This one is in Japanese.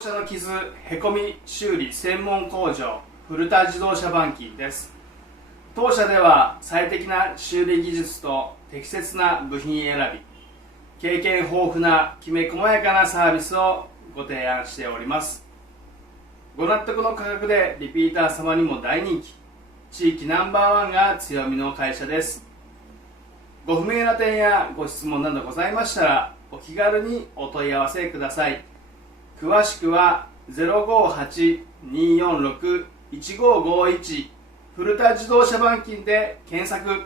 自動車の傷へこみ修理専門工場古田自動車板金です。当社では最適な修理技術と適切な部品選び、経験豊富なきめ細やかなサービスをご提案しております。ご納得の価格でリピーター様にも大人気、地域ナンバーワンが強みの会社です。ご不明な点やご質問などございましたらお気軽にお問い合わせください。詳しくは 058-246-1551 古田自動車板金で検索。